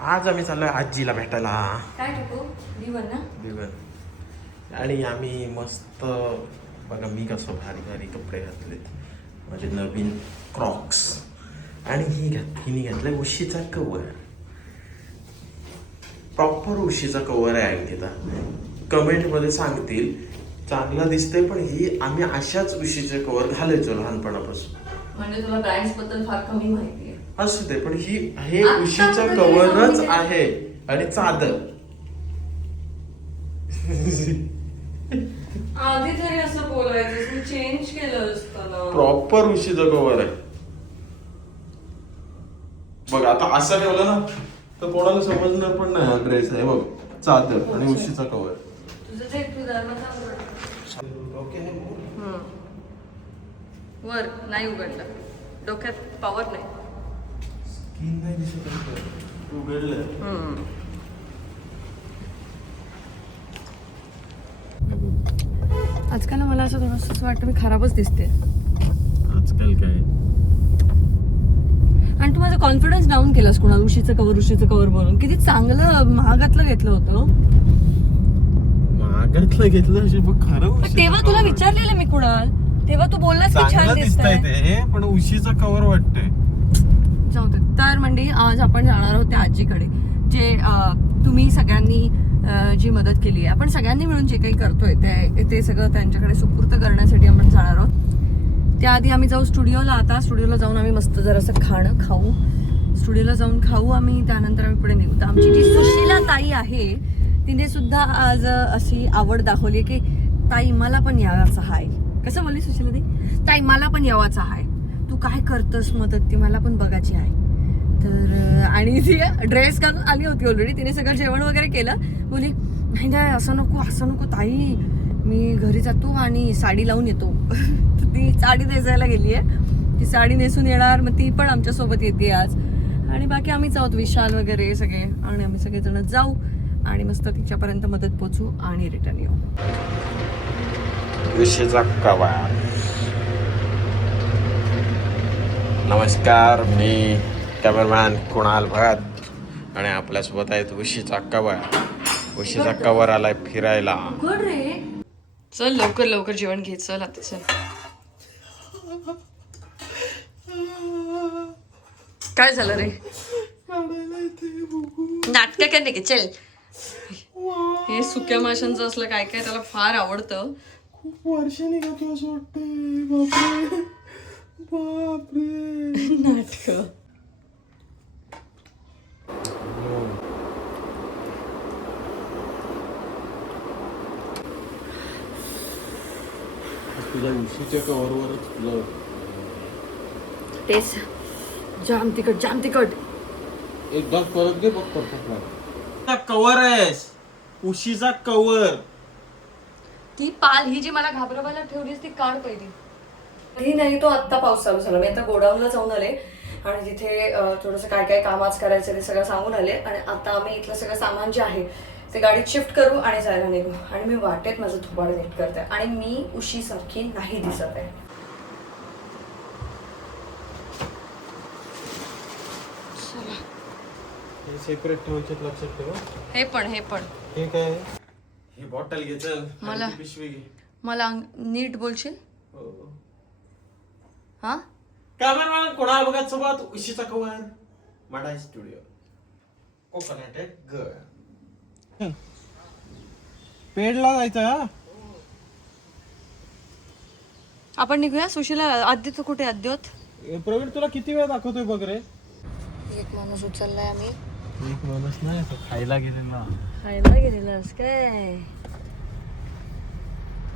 आज आम्ही चाललोय आजीला भेटायला. काय टाकू? दिवन ना? दिवन. आणि आम्ही मस्त बघा मी कसं भारी भारी कपडे घातलेत, माझे नवीन क्रॉक्स. आणि हिने घातलाय उशीचा कवर, प्रॉपर उशीचा कवर आहे अंकिता. कमेंटमध्ये सांगतील चांगला दिसतंय, पण ही आम्ही अशाच उशीचे कवर घालायचो लहानपणापासून. म्हणजे तुला ब्रँड्स बद्दल फार कमी माहिती आहे. असू दे, पण हे उशीचं कवरच आहे आणि चादर. आधी तरी असं बोलायचं, मी चेंज केलं असतं ना. प्रॉपर उशीचं कवर आहे बघ. आता असं ठेवलं ना तर कोणाला समजणार पण नाही हा ड्रेस आहे बघ. चादर आणि उशीचा कवर. तुझं जे ओके. वर नाही उघडलं, डोक्यात पॉवर नाही. स्किन नाही दिसत उघडलं. आजकाल मला असं थोडंसं वाटतं मी खराबच दिसते. आजकाल काय आणि तू माझा कॉन्फिडन्स डाऊन केलास कुणाल. उशीचं कवर बोलून. किती चांगलं महागातलं घेतलं होतं. महागातलं घेतलं असे बघ खरं. तेव्हा तुला विचारलेलं मी कुणाल, तेव्हा तू बोललास की छान दिसतंय ते, पण उशीचा कवर वाटतंय. जाऊ दे. तर म्हणजे आज आपण जाणार आहोत त्या आजीकडे, जे तुम्ही सगळ्यांनी जी मदत केली आहे, आपण सगळ्यांनी मिळून जे काही करतोय ते सगळं त्यांच्याकडे सुपूर्त करण्यासाठी आपण जाणार आहोत. त्याआधी आम्ही जाऊ स्टुडिओला. आता स्टुडिओला जाऊन आम्ही मस्त जरासं खाणं खाऊ. स्टुडिओला जाऊन खाऊ आम्ही, त्यानंतर आम्ही पुढे निघू. तर आमची जी सुशीला ताई आहे तिने सुद्धा आज अशी आवड दाखवली की ताई मला पण यावाचा आहे. कसं बोलली सुशीला ताई? ताई मला पण यावाचा आहे, तू काय करतस मदत ती मला पण बघायची आहे. तर आणि ती ड्रेस घालून आली होती ऑलरेडी. तिने सगळं जेवण वगैरे केलं. बोली नाही नाही असं नको ताई, मी घरी जातो आणि साडी लावून येतो. ती साडी नेसायला गेली आहे. ती साडी नेसून येणार, मग ती पण आमच्यासोबत येते आज. आणि बाकी आम्हीच आहोत, विशाल वगैरे सगळे. आणि आम्ही सगळेजण जाऊ आणि मस्त तिच्यापर्यंत मदत पोचू आणि रिटर्न येऊ. उशीचा कवर. नमस्कार, मी कॅमेरामॅन कुणाल भगत आणि आपल्यासोबत आहेत उशीचा कवर. उशीचा कवर आलाय फिरायला. चल लवकर जेवण घे. चल आता चल. काय झालं रे? नाटक काय नाही. चल. हे सुक्या माशांचं असलं काय काय त्याला फार आवडतं. खूप वर्षांनी घेतो असं वाटतंय. बापरे नाटक. तुझ्या उशीच्या कवरवरच तुला तेच जाम तिखट. एकदा परत घे बघ. परफेक्ट कवर आहेस, उशीचा कवर. ती पाल ही जी मला घाबरवायला ठेवलीस ती काढ पहिली. ही नाही तो आत्ता पाऊस चालू झाला. मी आता गोडाऊनला जाऊन आले आणि तिथे थोडंसं काय काय कामाच करायचं ते सगळं सांगून आले. आणि आता आम्ही इथलं सगळं सामान जे आहे ते गाडीत शिफ्ट करू आणि जायला निघू. आणि मी वाटेत माझं थोबाड नीट करते. आणि मी उशीसारखी नाही दिसत आहे. सेपरेट ठेवायचे लक्षात ठेवा. हे पण हे काय? ही बॉटल घे. चल मला पिशवी घे. मला नीट बोलशील? हा कॅमेरामॅन कोणा बघत सोबत उशीचा कवर. माडा स्टुडिओ. कोकोनट घर. पेडला जायचं. आपण निघूया. सुशीला आद्यचं कुठे? आद्योत प्रवीण तुला किती वेळ दाखवतोय बघ रे. एक माणूस उचललाय आम्ही. एक माणूस नाही, तो खायला गेलेलास काय?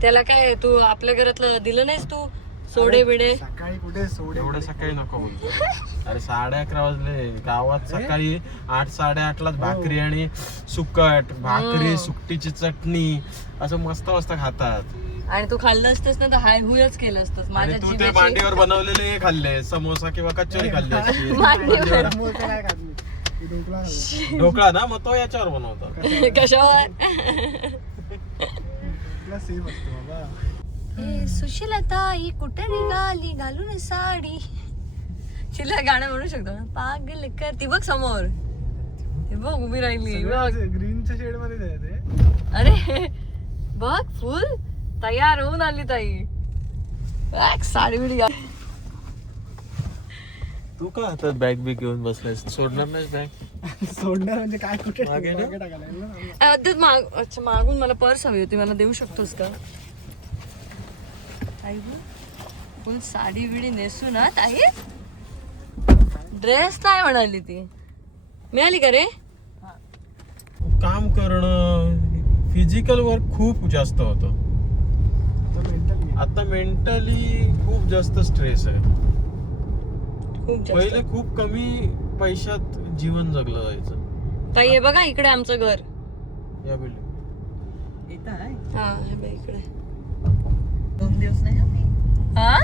त्याला काय तू आपल्या घरातलं दिलं नाहीस? तू सोडे बिडे सकाळी कुठे सोडे? एवढे सकाळी नको बोलतो. अरे 11:30 वाजले. गावात सकाळी 8-8:30लाच भाकरी आणि सुकट भाकरी, सुकटीची चटणी असं मस्त खातात. आणि तू खाल्लं असतंस ना तर हाय हुयच केलं असतंस. माझ्या तू ते मांडीवर बनवलेले खाल्ले, समोसा किंवा कचोरी खाल्ली असती. ढोकळा ना, मग तो याच्यावर बनवतो. कशावर? सुशीला ताई कुठे निघाली घालून साडी. तिला गाणं म्हणू शकतो ना, पागल करती बघ समोर. हे बघ उभी राहिली बघ. ग्रीनच्या शेड मध्ये आहे ते. अरे बघ फुल तयार होऊन आली ताई. साडी बिडी तू का आता बॅग बिग घेऊन बसलायस? सोडणार नाही बॅग? सोडणार म्हणजे काय कुठे मागे ना? मागे टाकायला ना. अच्छा मागून मला पर्स हवी होती, मला देऊ शकतोस का? ताई फुल साडी बिडी नेसू ना ताई. ड्रेस नाही म्हणाली ती, मिळाली का रे? काम करणं फिजिकल वर्क खूप जास्त होतं. आता मेंटली खूप जास्त स्ट्रेस आहे. खूप जास्त. पहिले खूप कमी पैशात जीवन जगलं जायचं. ताई हे बघा इकडे आमचं घर. या बिल्डिंग इथं आहे हा हे बघ इकडे. 2 दिवस नाही आम्ही. हा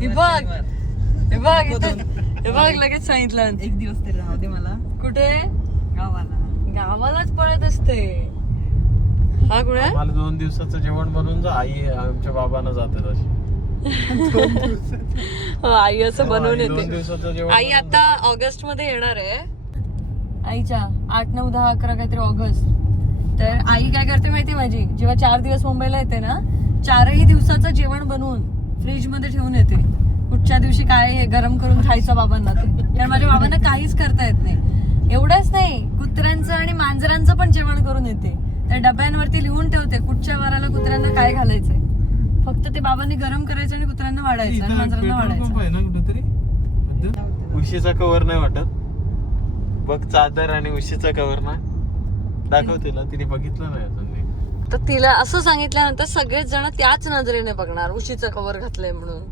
हे बघ हे बघ इथं. हे बघ लगेच सांगितलं. 1 दिवस तरी राहू दे मला कुठे? गावाला. गावालाच पळत असते. हा कुठे? मला 2 दिवसाचं जेवण बनवून जा. आई आमच्या बाबांना जाते तशी. आई असं बनवून 2 येते. दिवसाचं जेवण आई बनवून आता ऑगस्ट मध्ये येणार आहे. आईच्या 8, 9, 10, 11 काहीतरी ऑगस्ट. तर आई काय करते माहिती माझी, जेव्हा 4 दिवस मुंबईला येते ना, 4ही दिवसाचं जेवण बनवून फ्रीज मध्ये ठेवून येते. पुढच्या दिवशी काय हे गरम करून खायचं बाबांना ते. कारण माझ्या बाबांना काहीच करता येत नाही. एवढंच नाही, कुत्र्यांचं आणि मांजरांचं पण जेवण करून येते. त्या डब्यांवरती लिहून ठेवते कुठच्या वाराला कुत्र्यांना काय घालायचंय. फक्त ते बाबांनी गरम करायचं आणि कुत्र्यांना वाढायचं आणि मांजरांना पेट्रोल पंप वाढायचं. आहे ना कुठेतरी? उशीचा कव्हर नाही वाटत. बघ चादर आणि उशीचा कव्हर ना दाखव तिला. तिने बघितलं नाही अजून. तर तिला असं सांगितल्यानंतर सगळेच जण त्याच नजरेने बघणार, उशीचं कव्हर घातलंय म्हणून.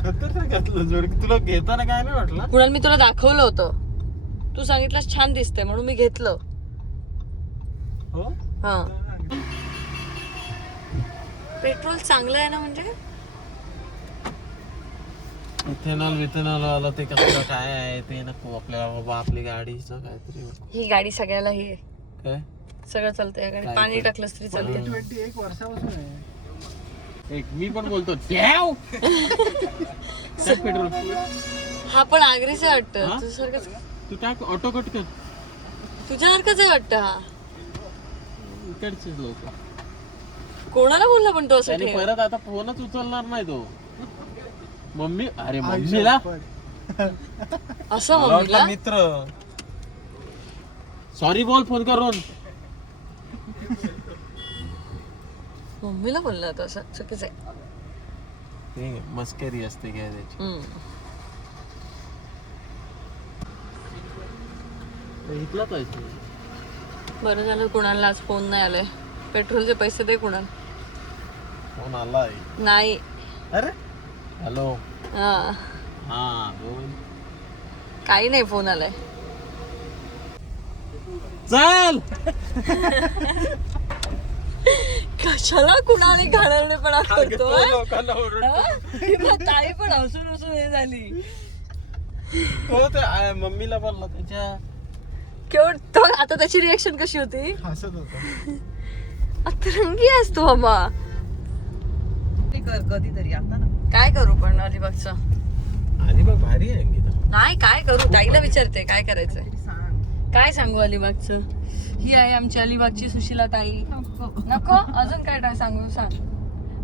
खतरनाक घातलं जोड. तुला घेताना काय नाही वाटलं? कुणाल मी तुला दाखवलं होतं, तू सांगितलं छान दिसतंय म्हणून मी घेतलं. हो. हा पेट्रोल चांगलं आहे ना? म्हणजे इथेनॉल वाला ते कसलं काय आहे ते नको आपल्याला बाबा. आपली गाडीचं काहीतरी. ही गाडी सगळ्याला ही आहे. काय सगळं चालतंय या गाडीत. काय पाणी पण. टाकलंस तरी चालतंय. 21 वर्षापासून आहे. एक मी पण बोलतो डॅव. पेट्रोल हा पण आगरीचं हा? वाटतं तुझ्यासारखंच. तू टाक ऑटो कट कर. तुझ्यासारखंच आहे वाटतं. हा इकडचेच लोक. कोणाला बोलला पण तो असं त्याने ठेव. परत आता फोनच उचलणार नाही तो. मम्मी अरे मम्मीला असं मला वाटलं मम्मीला मित्र. सॉरी बोल फोन करून. मम्मीला बोलला तो असं चुकीचं आहे. ते मस्करी असते काय त्याची. इथला पाहिजे. बरं झालं कुणाला आज फोन नाही आलाय. पेट्रोलचे पैसे दे कुणाल. फोन आलाय. नाही. अरे हॅलो. हा हा बोल. काही नाही फोन आलाय. चल. कशाला कुणाला घाणेरडेपणा करतोय? लोकांना ओरडतो. ताई पण हसून हसून हे झाली. हो ते मम्मीला बोलला त्याच्या. केवढ तो आता त्याची रिएक्शन कशी होती? हसत होता. अतरंगी आहेस तू बाबा. कधीतरी आता ना काय करू पण अलिबागचं? आणि बघ भारी आहे अंकिता. नाही काय करू, ताईला विचारते काय करायचंय. सांग. काय सांगू अलिबागचं? ही आहे आमची अलिबागची सुशीला ताई. नको अजून काय सांगू सांग.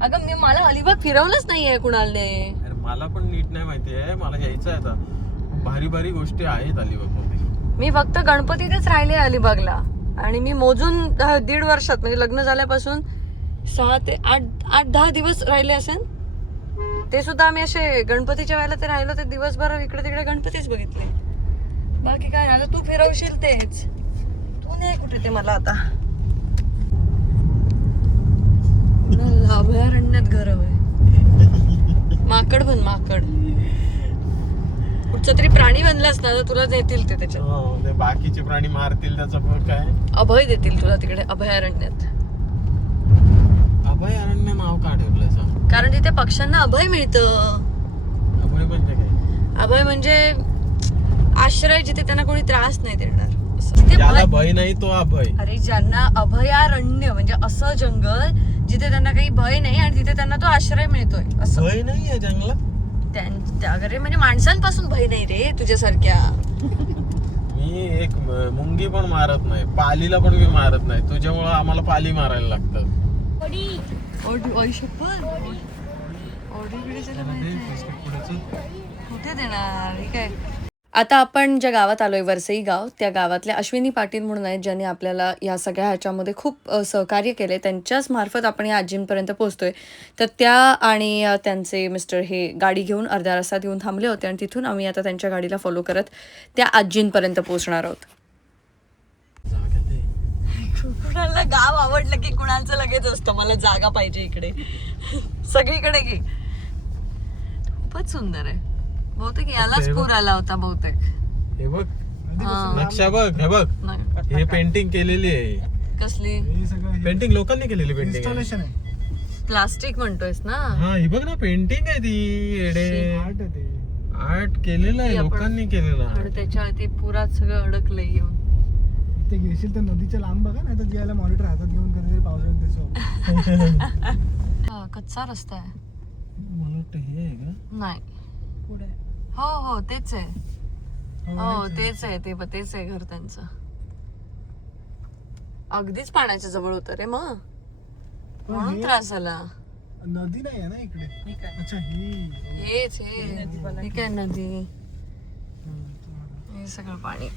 अगं मला अलिबाग फिरवलंच नाहीये कुणालने. अरे मला पण नीट नाही माहिती आहे. मला यायचं आहे आता. भारी भारी गोष्टी आहेत अलिबागमध्ये. मी फक्त गणपतीतच राहिले अलिबागला आणि मी मोजून 1.5 वर्षात म्हणजे लग्न झाल्यापासून 6 ते 8-10 दिवस राहिले असेल. ते सुद्धा आम्ही असे गणपतीच्या वेळेला ते राहिलो ते दिवसभर इकडे तिकडे गणपतीच बघितले. बाकी काय आता तू फिरवशील तेच. तू नाही कुठे ते मला आता. अभयारण्यात घर हवंय. माकड बन माकड. कुठचा तरी प्राणी बनलास ना तर तुला नेतील ते त्याच्यात. हो, ते बाकीचे प्राणी मारतील त्याचं पण काय. अभय देतील तुला तिकडे अभयारण्यात. अभयारण्य नाव का ठेवलंय सांग? कारण तिथे पक्ष्यांना अभय मिळतं. अभय म्हणजे काय? अभय म्हणजे आश्रय, जिथे त्यांना कोणी त्रास नाही देणार. जिथे ज्याला भय नाही तो अभय. अरे ज्यांना अभयारण्य म्हणजे असं जंगल जिथे त्यांना काही भय नाही आणि तिथे त्यांना तो आश्रय मिळतोय असं. भय नाहीये जंगलात. अरे म्हणजे माणसांपासून भय नाही रे तुझ्यासारख्या. मी एक मुंगी पण मारत नाही, पालीला पण मी मारत नाही. तुझ्यामुळं आम्हाला पाली मारायला लागतात. ओढी शपथ ओढीकडे त्याला माहिती आहे. कुठे देणार हे काय. आता आपण ज्या गावात आलोय वरसई गाव, त्या गावातल्या अश्विनी पाटील म्हणून आहेत ज्यांनी आपल्याला या सगळ्या ह्याच्यामध्ये खूप सहकार्य केले. त्यांच्याच मार्फत आपण या आजींपर्यंत पोहोचतोय. तर त्या आणि त्यांचे मिस्टर हे गाडी घेऊन अर्ध्या रस्त्यात येऊन थांबले होते आणि तिथून आम्ही आता त्यांच्या गाडीला फॉलो करत त्या आजींपर्यंत पोहोचणार आहोत. कुणाला गाव आवडलं की कुणाचं लगेच असतं मला जागा पाहिजे इकडे. सगळीकडे की खूपच सुंदर आहे. बहुतेक यालाच पूर आला होता बहुतेक. हे बघ हा. नक्षा बघ, हे बघ नाही. हे पेंटिंग केलेली आहे. कसली हे सगळं पेंटिंग लोकांनी केलेली पेंटिंग इन्स्टॉलेशन आहे. प्लास्टिक म्हणतोयस ना. हा ही बघ ना पेंटिंग आहे ती येडे. आर्ट आहे ते. आर्ट केलेलं आहे, ती आपण- लोकांनी केलेलं आहे. आणि त्याच्यावरती पुरात सगळं अडकलंय येऊन. ते घेशील तर नदीच्या लांब बघा, नाही तर जियाला मॉनिटर हातात घेऊन कधीतरी पावसाळ्यात दिसतो. हा, कच्चा रस्ता आहे. मला वाटतं हे आहे का? नाही. पुढे हो हो तेच आहे. हो तेच आहे तेच आहे घर त्यांचं. अगदीच पाण्याच्या जवळ होतं रे मग म्हणून त्रास झाला. नदी नाही आहे ना इकडे. अच्छा ही हेच हे काय नदी हे सगळं पाणी.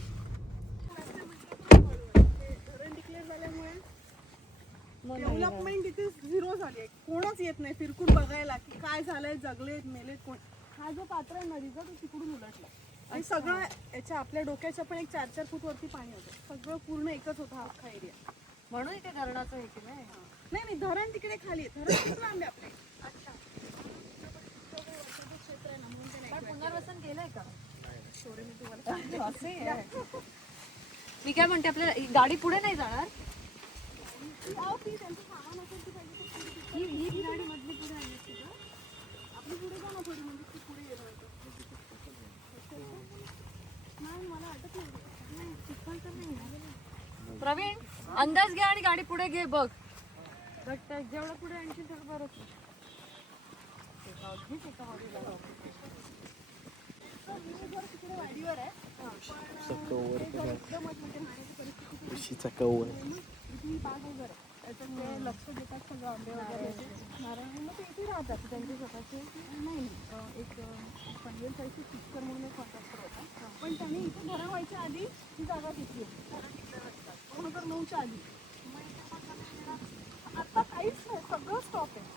डेव्हलपमेंट इथे झिरो झाली आहे. कोणच येत नाही फिरकून बघायला की काय झालंय, जगलेत मेलेत कोण. हा जो पात्र आहे नदीचा तो तिकडून उलटला आणि सगळं याच्या आपल्या डोक्याच्या पण एक 4-4 फूट वरती पाणी होतं. सगळं पूर्ण एकच होता हा अख्खा एरिया. म्हणून इथे धरणाचं हे केलंय. नाही धरण तिकडे खाली आहे. धरण खूप लांब आहे आपले. पुनर्वसन केलंय का. मी काय म्हणते आपल्याला ही गाडी पुढे नाही जाणार. ही गाडी मधली पुढे आली असती का? आपली पुढे जा ना थोडी, म्हणजे ती पुढे येणार नाही मला वाटत नाही. प्रवीण अंदाज घे आणि गाडी पुढे घे बघ. बट जेवढं पुढे आणशील तेवढं बरंच. तिकडे वाडीवर आहे. उशीचा कौल. इथे बाग वगैरे त्याच्यात ते लक्ष देतात सगळं आंबे वगैरे नारळ. मग ते इथे राहतात त्यांचे स्वतःचे. नाही एक पनवेल साईडचे पिक्चर म्हणून एक कॉन्ट्रॅक्टर होता, पण त्यांनी इथे घरं व्हायच्या आधी ही जागा घेतली होती 2009च्या आधी. आता काहीच नाही, सगळं स्टॉप आहे.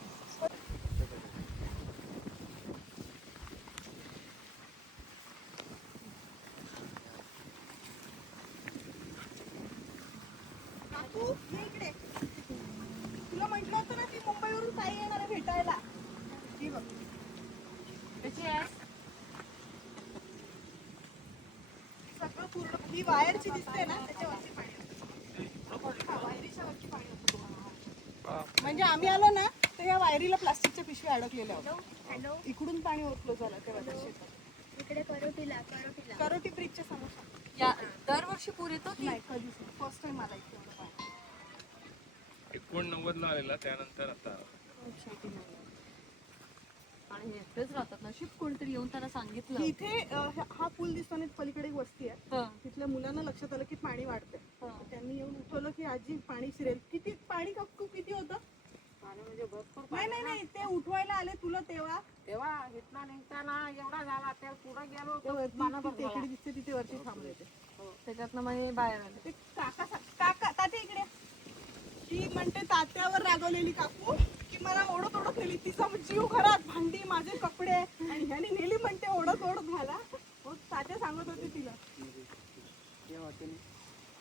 इकडे तुला म्हटलं होतं ना ती मुंबईवरून ताई येणार आहे भेटायला. ही बघ सगळं पूर्ण ही वायरची दिसते ना त्याच्यावरती पाणी होतं. वायरीच्या वरती पाणी होतं. म्हणजे आम्ही आलो ना तर या वायरीला प्लास्टिकच्या पिशव्या अडकलेल्या होत्या. इकडून पाणी ओव्हरफ्लो झालं तेव्हा त्या शेतात. इकडे करोटी ब्रिजच्या समोर. या दरवर्षी पूर येतो की नाही कधीच नाही, फर्स्ट टाइम आला इथे एवढं पाणी. 89 ला आलेला, त्यानंतर आता आणि एकटेच राहतात. नशीब कोणतरी येऊन त्यांना सांगितलं. इथे हा पूल दिसतो आणि पलीकडे एक वस्ती आहे. हं, तिथल्या मुलांना लक्षात आलं की पाणी वाढतंय. हं. त्यांनी येऊन उठवलं की आजी पाणी शिरेल. किती पाणी काकू किती होतं? म्हणजे भरपूर नाही नाही ते उठवायला आले तुला तेव्हा तेव्हा इथला निघताना एवढा झाला, त्या पुढे गेलो ते वरती ती टेकडी दिसते तिथे वरती थांबले ते. त्याच्यातनं मग हे बाहेर आले. ते काका तात्या इकडे. ती म्हणते तात्यावर रागवलेली काकू की मला ओढत ओढत नेली. तिचा जीव घरात, भांडी, माझे कपडे आणि ह्याने नेली म्हणते ओढत ओढत मला. हो, तात्या सांगत होते तिला.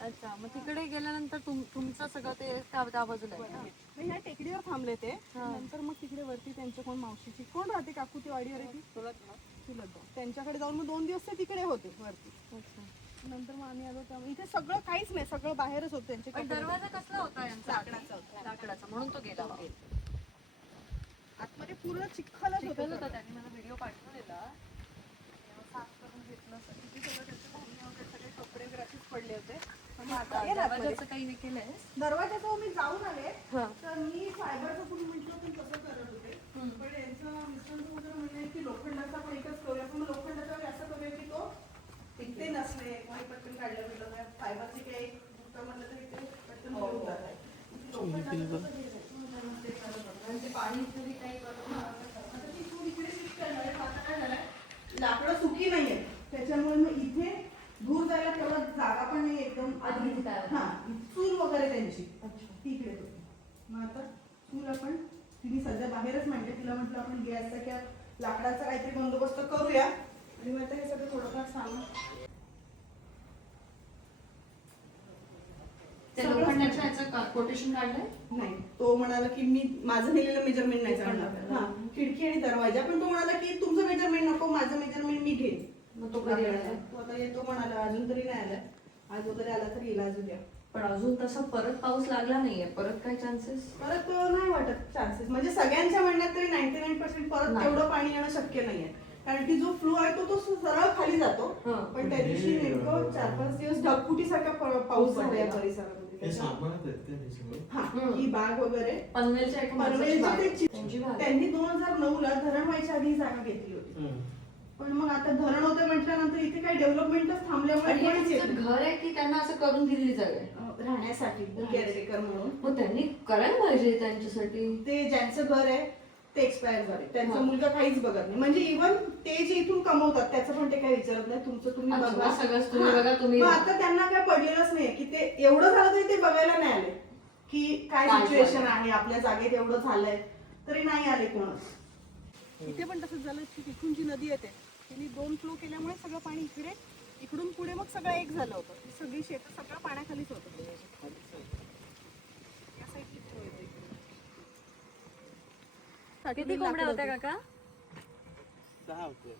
अच्छा मग तिकडे गेल्यानंतर तुमचं सगळं ते त्या बाजूला आहे का? नाही ह्या टेकडीवर थांबले ते. नंतर मग तिकडे वरती त्यांच्या कोण मावशीची कोण राहते काकू ती वाडीवर आहे ती चुलत. त्यांच्याकडे जाऊन मग 2 दिवस ते तिकडे होते वरती. अच्छा. नंतर मग आम्ही आलो त्यामुळे इथे सगळं काहीच नाही, सगळं बाहेरच होतं त्यांचे पण कपडे. दरवाजा कसला होता यांचा? लाकडाचा होता. लाकडाचा म्हणून तो गेला. आतमध्ये पूर्ण चिखलच चिखल होतं. होता. त्यांनी मला व्हिडिओ पाठवलेला तेव्हा साफ करून घेतलं असं. तिथे सगळं त्यांचं धान्य वगैरे सगळे कपडे वगैरे असेच पडले होते. पण आता ये ना आतमध्ये. दरवाजाचं काही हे केलंय. दरवाजाचं मी जाऊन आले हं. तर मी फायबरचं तुम्ही म्हटलं पण तसं करत होते. पण यांचं मिस्टरांचं वगैरे म्हणणं आहे की लोखंडाचा पण एकच करूया. पण लोखंडाचा असं करूया की तो इथे नसले आणि पटकन काढलं भेटलं काय फायबरची काही दुसरं म्हणलं तर इथे पटकन होऊन जात आहे. आणि ते पाणी इथे काही आता ती चूल इकडे शिफ्ट करणार आहे. आता काय झालंय लाकडं सुकी नाहीये त्याच्यामुळे मग इथे धूर जायला तेवढा जागा पण नाही एकदम हा चूल वगैरे त्यांची ती इकडे होती. मग आता चूल आपण तिने सध्या बाहेरच मांडले. तिला म्हटलं आपण गॅसचा किंवा लाकडाचा काहीतरी बंदोबस्त करूया आणि मग आता हे सगळं थोडंफार सामान कोटेशन काढलंय नाही. तो म्हणाला की मी माझं दिलेलं मेजरमेंट नाही चालणार. हा खिडकी आणि दरवाजा पण तो म्हणाला की तुमचं मेजरमेंट नको माझं मेजरमेंट मी घेईन. मग तो कधी येणार? तो आता येतो म्हणाला. अजून तरी नाही आलाय. आज वगैरे आला तर येईल आज उद्या. पण अजून तसा परत पाऊस लागला नाहीये. परत काय चान्सेस? परत नाही वाटत चान्सेस. म्हणजे सगळ्यांच्या म्हणण्यात तरी 99% परत नाही. तेवढं पाणी येणं शक्य नाहीये. कारण की जो फ्लो आहे तो सरळ खाली जातो. पण त्या दिवशी नेमकं 4-5 दिवस ढगफुटीसारखा पाऊस झाला या परिसरामध्ये. हे सांभाळत आहेत ते सगळं. हा ही बाग वगैरे पनवेलच्या एका माणसाची बाग आहे. त्यांची बाग आहे. त्यांनी 2009 ला धरण व्हायच्या आधी जागा घेतली होती. पण मग आता धरण होते म्हटल्यानंतर इथे काही डेव्हलपमेंटच थांबल्यामुळे आणि कोणीच येत यांचं घर आहे की त्यांना असं करून दिलेली जागा आहे? नाही. राहण्यासाठी केअरटेकर म्हणून. मग त्यांनी करायला पाहिजे त्यांच्यासाठी. ते ज्यांचं घर आहे ते एक्सपायर झाले. त्यांचा हा. मुलगा काहीच बघत नाही. म्हणजे इव्हन ते जे इथून कमवतात त्याचं पण ते काही विचारत नाही. तुमचं तुम्ही अच्छा, बघा सगळंच तुम्ही हा. बघा, तुम्ही मग आता त्यांना काय पडलेलंच नाही की ते एवढं झालं तरी ते बघायला नाही आले की काय काय सिच्युएशन झालं? आहे आपल्या जागेत एवढं झालंय तरी नाही आले कोणच. इथे पण तसंच झालं की तिथून जी नदी येते तिने 2 फ्लो केल्यामुळे सगळं पाणी इकडे इकडून पुढे मग सगळं एक झालं होतं. ही सगळी शेतं सगळं पाण्याखालीच होतं. या साईडची flow येते इकडे. किती कोंबड्या होत्या काका? 6 होते.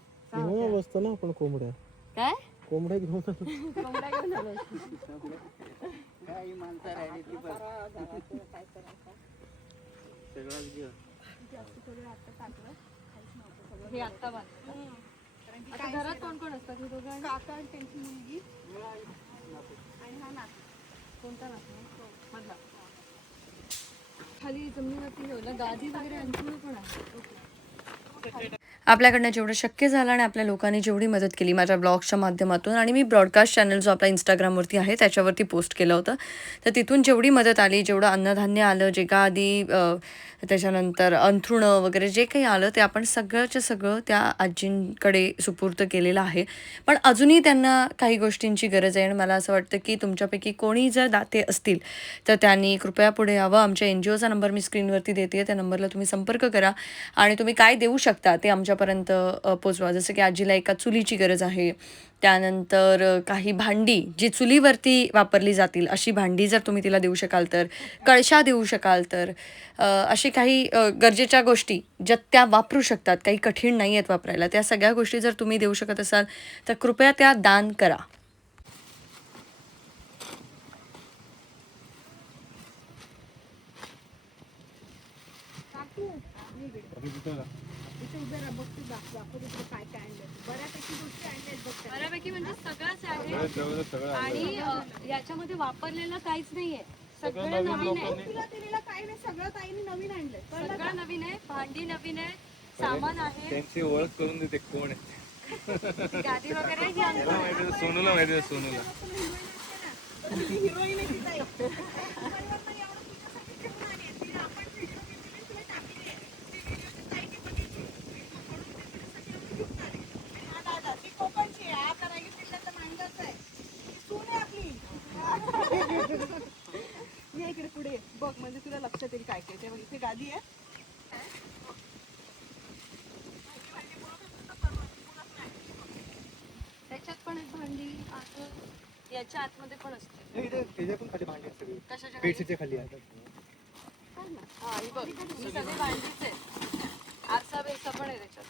बसतो ना आपण कोंबड्या. काय कोंबड्या घेऊन कोंबड्या घेऊन आलो. सगळ्याच घेऊ. हे आत्ता बांधलं. आता घरात कोण कोण असतात? हे दोघं आणि काका आणि त्यांची मुलगी आणि हा नातू. कोणता नातू? मधला. खाली जमिनीवरती ठेवलं. गादी वगैरे अंथरुण पण आहे. आपल्याकडनं जेवढं शक्य झालं आणि आपल्या लोकांनी जेवढी मदत केली माझ्या ब्लॉग्सच्या माध्यमातून आणि मी ब्रॉडकास्ट चॅनल जो आपला इंस्टाग्रामवरती आहे त्याच्यावरती पोस्ट केलं होतं तर तिथून जेवढी मदत आली जेवढं अन्नधान्य आलं जे गादी त्याच्यानंतर अंथरुणं वगैरे जे काही आलं ते आपण सगळंच्या सगळं त्या आजींकडे सुपूर्द केलेलं आहे. पण अजूनही त्यांना काही गोष्टींची गरज आहे आणि मला असं वाटतं की तुमच्यापैकी कोणी जर दाते असतील तर त्यांनी कृपया पुढे यावं. आमच्या NGOचा नंबर मी स्क्रीनवरती देते त्या नंबरला तुम्ही संपर्क करा आणि तुम्ही काय देऊ शकता ते आमच्यापर्यंत पोचवा. जसं की आजीला एका चुलीची गरज आहे. त्यानंतर काही भांडी जी चुलीवरती वापरली जातील अशी भांडी जर तुम्ही तिला देऊ शकाल तर, कळशा देऊ शकाल तर, अशी काही गरजेच्या गोष्टी ज्या त्या वापरू शकतात काही कठीण नाही आहेत वापरायला त्या सगळ्या गोष्टी जर तुम्ही देऊ शकत असाल तर कृपया त्या दान करा. बऱ्यापैकी म्हणजे सगळंच आहे आणि याच्यामध्ये वापरलेलं काहीच नाहीये. सगळं नवीन आहे. तुला दिलेलं काही नाही. सगळं ताईने नवीन आणलंय. सगळं नवीन आहे. भांडी नवीन आहे. सामान आहे. त्यांची ओळख करून देते कोण आहे. गादी वगैरे ही त्याला माहिती आहे, सोनूला माहिती आहे, सोनूला. हिरोईन आहे ती ताई. परिवर्तन एवढं तुझ्यासाठी ठेवून आली आहे. तिने आपण व्हिडिओ घेतली तुला टाकली आहे. ती व्हिडिओची ताईने बघितली. म्हणून ते तुझ्यासाठी एवढं घेऊन आली. आणि हा दादा ती कोकणची आहे. आता रागी जिल्ह्यातला मांडवचा आहे. ती सून आहे आपली. ये इकडे पुढे ये. बघ म्हणजे तुला लक्षात येईल काय काय ते. बघ इथे गादी आहे. त्याच्यात पण एक भांडी आहे. याच्या आतमध्ये पण असते. त्याच्या पण खाली भांडी असते कशाच्या खाली? बेडशीटच्या खाली आहे. हा, ही बघ. ही सगळी भांडीच आहे. आरसा बिरसा पण आहे त्याच्यात.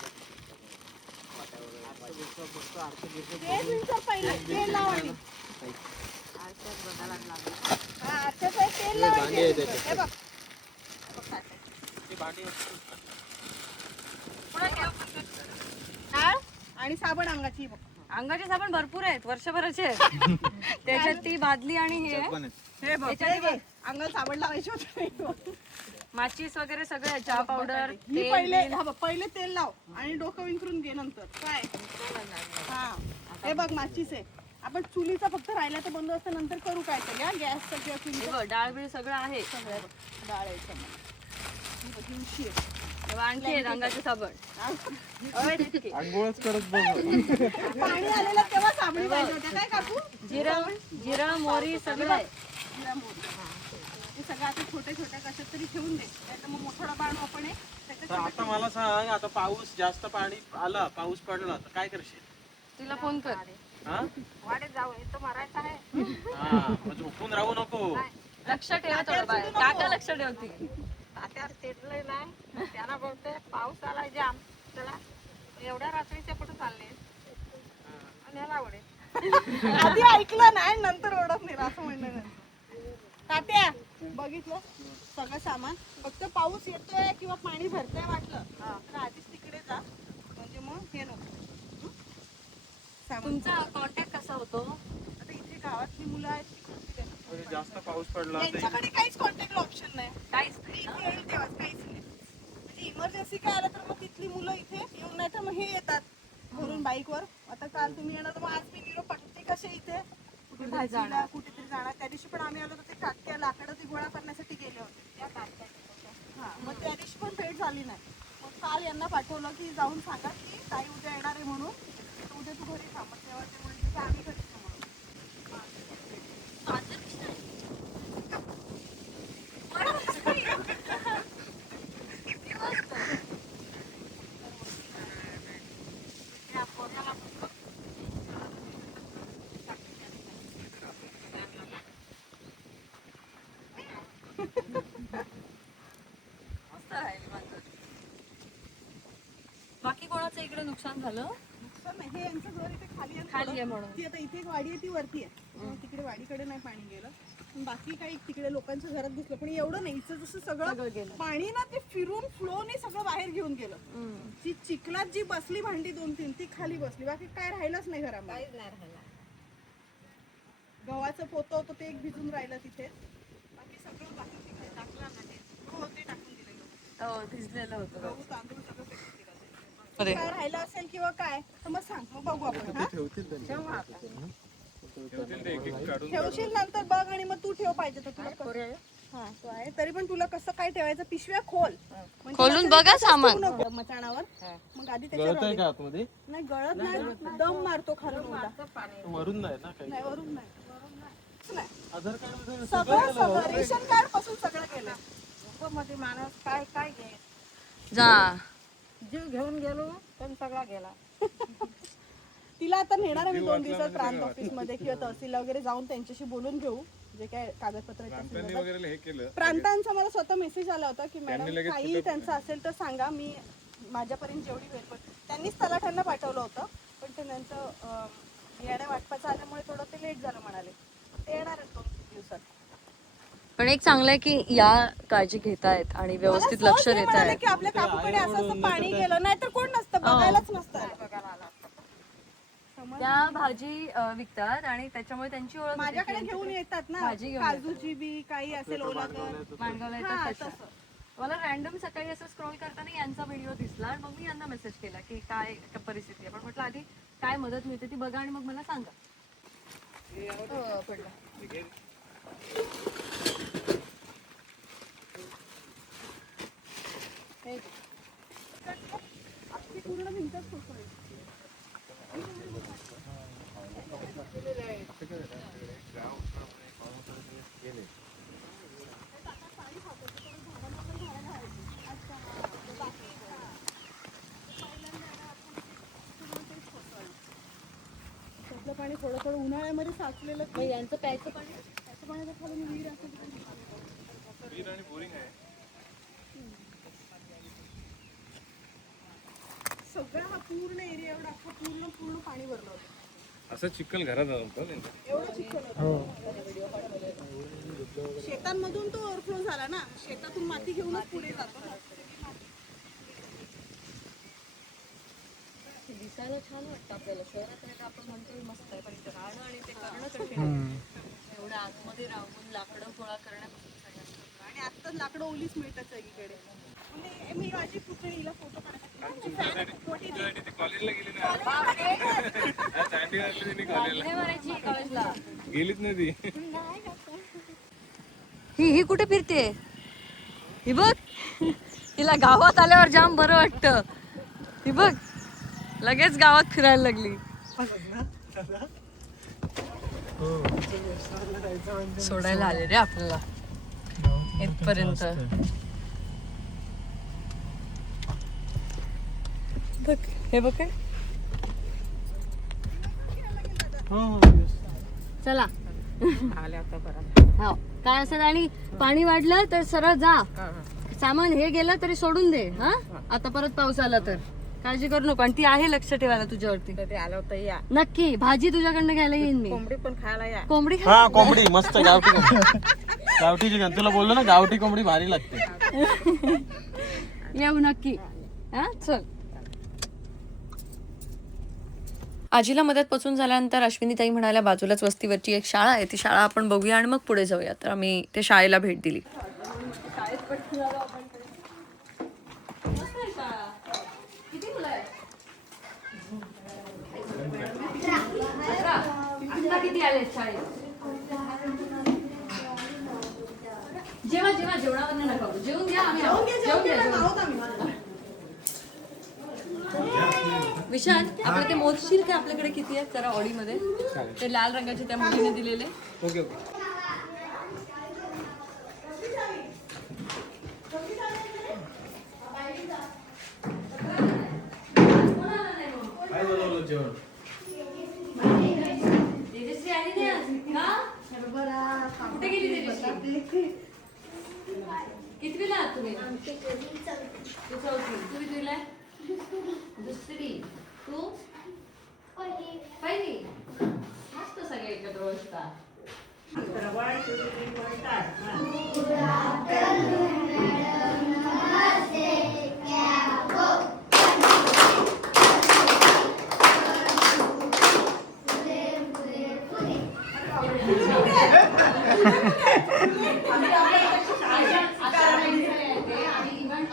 तेच विचार पहिले. तेल लाव आणि. हा, आरशाचं एक तेल लाव आणि हे बघ. डाळ आणि साबण अंगाची बघ. अंगाचे साबण भरपूर आहेत वर्षभराचे आहेत. त्याच्यात ती बादली आणि हे हे बघ हे घे. अंगाला साबण लावायचे होते. माचीस वगैरे सगळं चहा पावडर ही पहिले हा बघ, पहिले तेल लाव आणि डोकं विंकरून घे नंतर काय. हा हे बघ माचीस आहे आपण चुलीचा फक्त राहिला तर बंदोबस्त नंतर करू काय तरी हा गॅस किंवा चुलीचा डाळ बिळ सगळं आहे सगळ्या डाळ आहे समजा. ही बघ, ही उशी आहे. तेव्हा आणखी आहे रंगाचं साबण. आंघोळच करत बघ. पाणी आलेलं तेव्हा साबणी पाहिजे होत्या काय काकू? जिरं मोहरी सगळं आहे. जिरा मोहरी. हे सगळं आता छोट्या छोट्या कशात तरी ठेवून दे. नाहीतर मग मोठा डबा आणू आपण तर आता मला सांग, आता पाऊस जास्त पाणी आला, पाऊस पडला तर काय करशील? तिला फोन कर. हा? वाडीत जाऊ इथं मरायचं आहे हा, मग झोपून राहू नको. लक्ष ठेवा थोडं बाहेर. काका लक्ष ठेवतील. तात्यावर चिडलंय नाही त्यांना बोलते पाऊस आलाय जाम चला एवढ्या रात्रीचे कुठं चालले आणि ह्याला आवडेल आधी ऐकलं नाही नंतर ओढत नाही असं म्हणणं नाही. तात्या बघितलं सगळं सामान फक्त पाऊस येतोय किंवा पाणी भरतंय वाटलं तर आधीच तिकडे जा म्हणजे मग हे नको सामान. तुमचा कॉन्टॅक्ट कसा होतो? आता इथे गावातली मुलं आहेत म्हणजे जास्त पाऊस पडला तर त्यांच्याकडे काहीच कॉन्टॅक्ट ऑप्शन नाही. काहीच नाही इथे येईल तेव्हाच काहीच नाही. म्हणजे इमर्जन्सी काय आलं तर मग तिथली मुलं इथे येऊन नाही तर मग हे येतात घरून बाईकवर. आता काल तुम्ही येणार तर मग आज मी निरोप पाठवते कसे इथे कुठे भाजीला कुठेतरी जाणार. त्या दिवशी पण आम्ही आलो तर ते काट्या लाकडं ती गोळा करण्यासाठी गेले होते त्या काट्या. हा मग त्या दिवशी पण भेट झाली नाही. मग काल यांना पाठवलं की जाऊन सांगा की ताई उद्या येणार आहे म्हणून तर उद्या तू घरी थांब. तेव्हा ते म्हणजे की आम्ही घरी थांबू. मस्त राहिली मांजर. बाकी कोणाचं इकडे नुकसान झालं? नुकसान नाही. हे यांचं घर इथे खाली आहे खाली आहे म्हणून. ती आता इथे एक वाडी आहे ती वरती आहे. तिकडे वाडीकडे नाही पाणी गेलं. पण बाकी काही तिकडे लोकांच्या घरात दिसलं पण एवढं नाही. इथं जसं सगळं पाणी ना ते फिरून फ्लोने सगळं बाहेर घेऊन गेलं. जी चिखलात जी बसली भांडी 2-3 ती खाली बसली. बाकी काय राहिलंच नाही घरामध्ये. काहीच नाही राहिला गव्हाचं पोतं होतं ते एक भिजून राहिलं तिथे. बाकी सगळं बाकी तिकडे टाकलं ना ते. हो ते टाकून दिलेलं. भिजलेलं होतं. गहू तांदूळ सगळं फेकून दिलं. काय राहिलं असेल किंवा काय तर मग सांग मग बघू आपण. हा? ठेवतील ते एक एक काढून ठेवशील नंतर बघ आणि मग तू ठेव पाहिजे तर तुला कसं. हा तो आहे तरी पण तुला कसं काय ठेवायचं पिशव्या खोल म्हणजे खोलून असं बघा तसंच सामान. ठेवू नको मचाणावर. मग आधी गळत आहे त्याच्यावर का आतमध्ये? नाही गळत नाही दम मारतो खाली उलटा. वरून नाही ना काही. नाही वरून नाही नाही. आधार कार्ड वगैरे सगळं सगळं रेशन कार्ड पासून सगळं केलं. मध्ये माणूस काय काय घे जा. जीव घेऊन गेलो पण सगळा गेला तिला आता नेणार आहे मी 2 दिवसात प्रांत ऑफिस मध्ये किंवा तहसीलला वगैरे जाऊन त्यांच्याशी बोलून घेऊ जे काय कागदपत्र आहेत त्या प्रांतांनी संदर्भात. वगैरे हे केलं प्रांतांचा मला स्वतः मेसेज आला होता की मॅडम लगेच काही त्यांचं असेल तर सांगा मी माझ्यापर्यंत जेवढी होईल. पण त्यांनीच तलाठ्यांना पाठवलं होतं पण ते त्यांचं येण्या वाटपाचं आल्यामुळे थोडं ते लेट झालं म्हणाले. ते येणार आहेत 2 दिवसात. पण एक चांगलं आहे की या काळजी घेतायत आणि व्यवस्थित मला लक्ष सहज हे देत म्हणाले आहेत. की आपल्या काकूकडे असं असं पाणी गेलं नाही तर कोण नसतं बघायलाच नसतं आलं. त्या भाजी विकतात आणि त्याच्यामुळे त्यांची ओळख होते माझ्याकडे की घेऊन येतात ना भाजी घेऊन काजूची बी काही असेल ओलागर. माणगावला हा, येतात तशा. तसं. मला रॅन्डम सकाळी असं स्क्रॉल करताना यांचा व्हिडिओ दिसला आणि मग मी यांना मेसेज केला की काय परिस्थिती आहे. पण म्हटलं आधी काय मदत मिळते ती बघा आणि मग मला सांगा. अख्खी पूर्ण भिंतच कोसळली. त्यातलं पाणी थोडं थोडं उन्हाळ्यामध्ये साचलेलं की यांचं प्यायचं पाणी त्याचं पाणी तर खालून विहीर असेल तिकडे. विहीर आणि बोरिंग आहे सगळा हा पूर्ण एरिया एवढा अख्खा पूर्ण पाणी भरलं होतं. असं चिखल घरात होतं त्यांच्या एवढं चिखल होतं. शेतांमधून तो ओव्हरफ्लो झाला ना शेतातून माती घेऊनच पुढे जातो ना. दिसायला छान वाटतं आपल्याला. शहरात नाही तर आपण म्हणतो मस्त आहे पण इथे राहणं आणि ते करणं कठीण आहे. एवढं आतमध्ये राहून लाकडं गोळा करण्यापासून सगळ्यात आणि आत्ताच लाकडं ओलीच मिळतात सगळीकडे. म्हणजे मी माझी पुतळीला फोटो काढण्यासाठी fan मोठी ते कॉलेजला गेले ना चांदी वाजली त्यांनी कॉलेजला मारायची गेलीच नाही ती. ही कुठे फिरते? ही बघ, तिला गावात आल्यावर जाम बरं वाटतं. ही बघ लगेच गावात फिरायला लागली. सोडायला आले रे आपल्याला इथपर्यंत. बघ हे बघ चला आल्या होत्या परत. हो काय असेल आणि पाणी वाढलं तर सरळ जा. सामान हे गेलं तरी सोडून दे. हा आता परत पाऊस आला तर काळजी करू नको. आणि ती आहे लक्ष ठेवायला तुझ्यावरती. कधी आलं होतं या. नक्की भाजी तुझ्याकडनं घ्यायला येईन मी. कोंबडी पण खायला या. कोंबडी हा कोंबडी मस्त गावठी कोंबडी. गावठी चिकन तुला बोललो ना, गावठी कोंबडी भारी लागते. येऊ नक्की. हा चल. आजीला मदत पोचून झाल्यानंतर अश्विनीताई म्हणाल्या बाजूलाच वस्तीवरची एक शाळा आहे, ती शाळा आपण बघूया आणि मग पुढे जाऊया. तर आम्ही त्या शाळेला भेट दिली. किती आले शाळेत? जेव्हा जेवणावर नका करू. जेवून घ्या. विशाल आपलं ते मोजशील का आपल्याकडे किती आहेत जरा ऑडीमध्ये? ते लाल रंगाचे त्या मुलीने दिलेले. Okay okay. तेजस्वी आली नाही आज का? कुठे गेली तेजस्वी? कितवीला आहात तुम्ही? तू चौथी. तू कितवीला आहे? दुसरी. तू पहिली. मस्त सगळे एकत्र बसतात.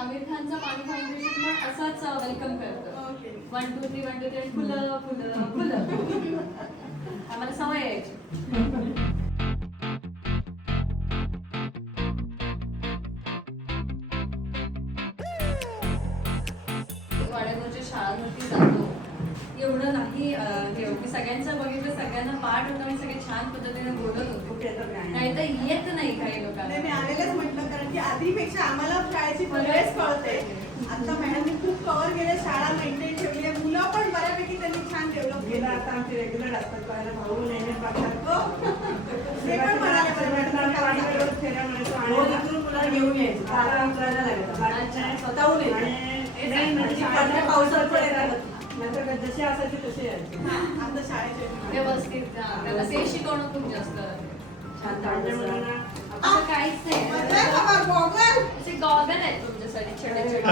आमिर खानचा पाणी फाउंडेशन पण असाच वेलकम करतं. 1 2 3 1 2 3 फुलं फुलं फुलं. आम्हाला सवय आहे याची. वाड्यावरच्या शाळांवरती जातो एवढं नाही हे की सगळ्यांचं बघितलं, सगळ्यांना पाठ होतं आणि सगळे छान पद्धतीने बोलत होते. नाही तर येत नाही काही लोकांना. मी आलेलंच म्हटलं कारण की आधीपेक्षा आम्हाला शाळेची प्रोग्रेस कळते. आता मॅडमनी खूप कव्हर केलं, शाळा मेंटेन ठेवली आहे, मुलं पण बऱ्यापैकी त्यांनी छान डेव्हलप केलं. आता आमचे रेग्युलर असतात पाहायला भाऊ नेहमी पाठवतो. ते पण म्हणाले मुलाला घेऊन यायचं स्वतःहून यायचं. पावसात पण येतात जसे असायचे तसे यायचे. आता शाळेचे व्यवस्थित त्याला ते शिकवणं खूप जास्त छान. असं काहीच नाही. असे गॉगल आहेत तुमच्यासाठी छोटे छोटे.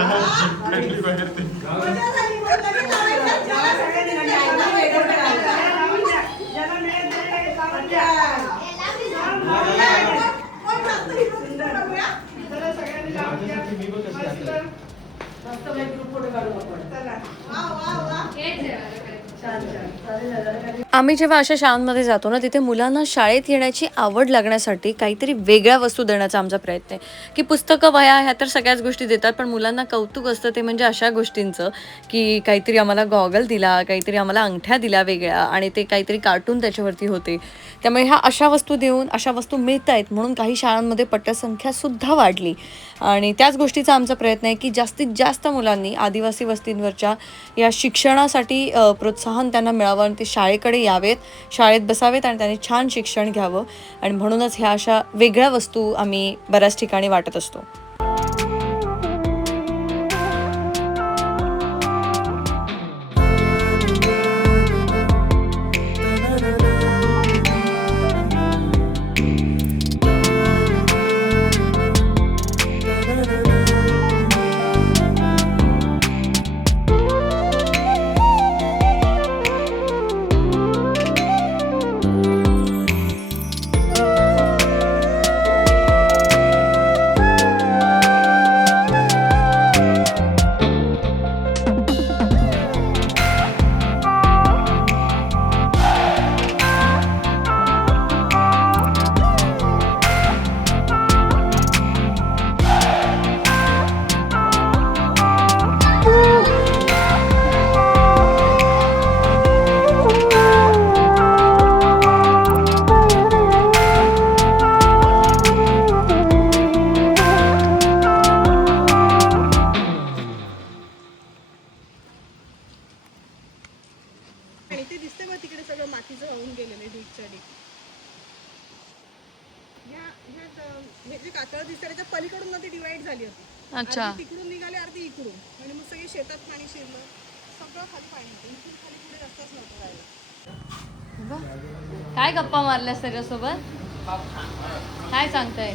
आम्ही जेव्हा अशा शाळांमध्ये जातो ना, तिथे मुलांना शाळेत येण्याची आवड लागण्यासाठी काहीतरी वेगळ्या वस्तू देण्याचा आमचा प्रयत्न आहे. की पुस्तकं वह्या ह्या तर सगळ्याच गोष्टी देतात, पण मुलांना कौतुक असतं ते म्हणजे अशा गोष्टींचं की काहीतरी आम्हाला गॉगल दिला, काहीतरी आम्हाला अंगठ्या दिल्या वेगळ्या, आणि ते काहीतरी कार्टून त्याच्यावरती होते. त्यामुळे ह्या अशा वस्तू देऊन अशा वस्तू मिळत आहेत म्हणून काही शाळांमध्ये पटसंख्यासुद्धा वाढली. आणि त्याच गोष्टीचा आमचा प्रयत्न आहे की जास्तीत जास्त मुलांनी आदिवासी वस्तींवरच्या या शिक्षणासाठी प्रोत्साहन त्यांना मिळावं आणि ते शाळेकडे यावेत, शाळेत बसावेत आणि त्यांनी छान शिक्षण घ्यावं. आणि म्हणूनच ह्या अशा वेगळ्या वस्तू आम्ही बऱ्याच ठिकाणी वाटत असतो. झालेले ढीकच्या ढीक. हे जे कातळ दिसतं त्याच्या पलीकडून ना ती डिवाइड झाली होती. अच्छा. अर्धी तिकडून निघाले अर्धी इकडून आणि मग सगळे शेतात पाणी शिरलं सगळं खाली पाणी होतं. इथून खाली पुढे रस्ताच नव्हता जायला. काय गप्पा मारल्यास त्याच्यासोबत? काय सांगताय?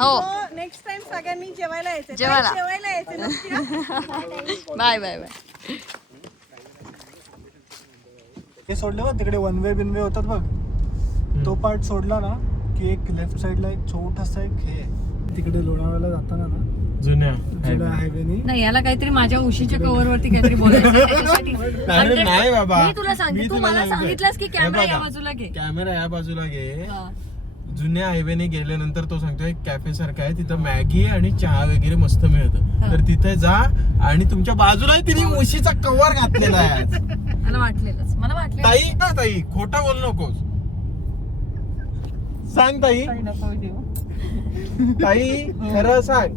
हो, नेक्स्ट टाइम सगळ्यांनी जेवायला यायचं. जेवायला. जेवायला यायचं नक्की हा. Bye bye bye. हे सोडलं बघ तिकडे वन वे बिन वे होतात बघ, तो पार्ट सोडला ना की एक लेफ्ट साइडला एक छोटासा एक हे आहे. तिकडे लोणावळ्याला जाताना ना जुन्या जुन्या हायवेनी नाही, याला काहीतरी माझ्या उशीच्या कव्हर वरती काहीतरी बोलायचं आहे. त्याच्यासाठी अरे नाही बाबा, मी तुला सांगते, मी तू तुला मला सांगतोय. सांगितलंस की हे कॅमेरा या बघा, बाजूला घे. कॅमेरा या बाजूला घे. हा. जुन्या हायवेने गेल्यानंतर तो सांगतोय कॅफे सारखा आहे, तिथं मॅगी आणि चहा वगैरे मस्त मिळतं, तर तिथे जा. आणि तुमच्या बाजूला तिने म्हशीचा कव्हर घातलेला आहे आज. मला वाटलेलं ताई ना ताई, खोटा बोल नकोस. सांग ताई, ताई खरं सांग.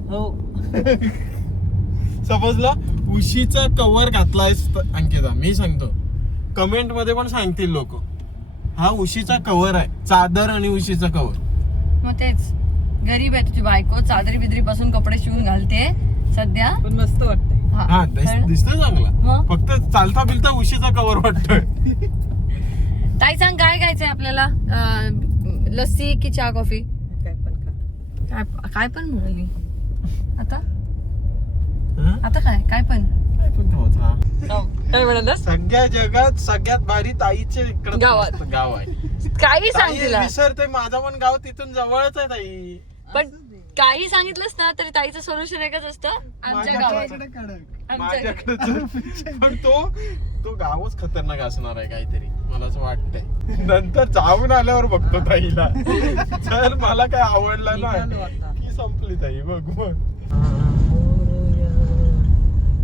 समजलं? उशीचा कव्हर घातलाय अंकिता, मी सांगतो. कमेंट मध्ये पण सांगतील लोक, हा उशीचा कव्हर आहे, चादर आणि उशीचा कव्हर. मग तेच, गरीब आहे तुझी बायको, चादरी बिदरी पासून कपडे शिवून घालते सध्या, पण मस्त वाटतंय. हा दिसतोय चांगला, मग? फक्त चालता बिलता उशीचा कव्हर वाटतोय. ताई सांग, काय खायचंय आपल्याला? लस्सी की चहा कॉफी? काय पण खा. काय पण म्हणाली आता? हं? आता काय पण काय पण खायचं? काय म्हणाल? सगळ्या जगात सगळ्यात भारी ताईचे इकडे गावात. गाव आहे. काही सांग ताई तिला, विसरते, माझं पण गाव तिथून जवळच आहे ताई. पण काही सांगितलंस ना तरी ताईचं सोल्युशन एकच असतं, आमच्या गावात. माझ्याकडे पण तो गावच खतरनाक असणार आहे काहीतरी, मला असं वाटतंय. नंतर जाऊन आल्यावर बघतो ताईला, जर मला काय आवडलं ना की संपली ताई. बघ मग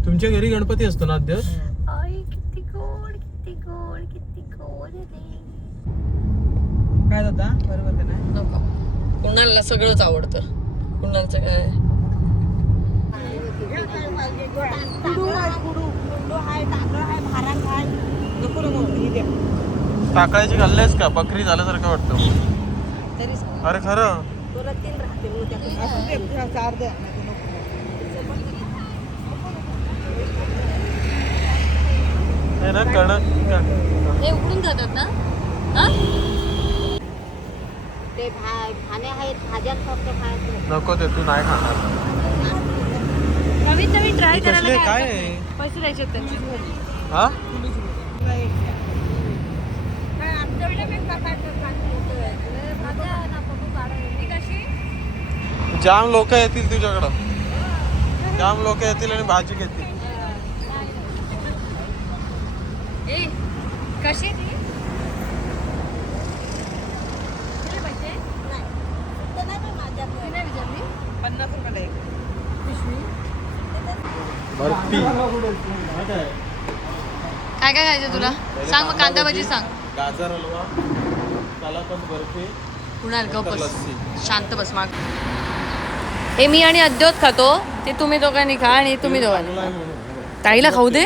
तुमच्या घरी गणपती असतो ना अध्यक्ष? किती गोड, किती गोड, किती गोड रे. काय होता बरोबर ना. नको, कुणाला सगळंच आवडतं, कुणाचं काय. टाकळ्याची खाल्लेस का? बकरी झाल्यासारखं वाटतं. अरे खरं हे ना कणक. हे उकडून खातात ना? हा? ते खाणे आहेत भाज्यांसारखं खायचं. नको ते, तू नाही खाणार. नवीन नवीन ट्राय हे कसले करायला काय काय आहे? पैसे द्यायचे त्यांची. हा जाम लोक येतील तुझ्याकडं, जाम लोक येतील आणि भाजी घेतील. ए, कशी ती? बर्फी काय काय खायचं तुला? सांग मग, कांदा भाजी सांग. गाजर हलवा, कलाकंद बर्फी, कुणाल गप बस, लस्सी. शांत बस माग. हे मी आणि अद्योत खातो, ते तुम्ही दोघांनी खा आणि तुम्ही दोघांनी खा. ताईला खाऊ दे.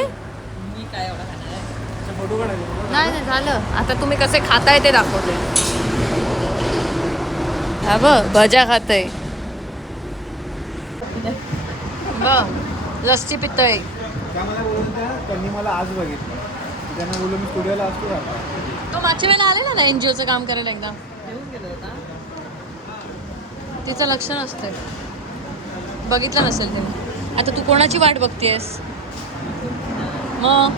नाही नाही झालं, आता तुम्ही कसे खाताय ते दाखवते. हा बघ, भजा खाताय, बघ लस्सी पितय. त्यामध्ये बोलून त्यांनी मला आज बघितलं, त्यांना बोललो मी स्टुडिओला असतो का? तो मागच्या वेळेला आलेला ना एनजीओचं काम करायला एकदा. तिचं लक्ष नसतंय, बघितलं नसेल तुम्ही. आता तू कोणाची वाट बघतेस? मग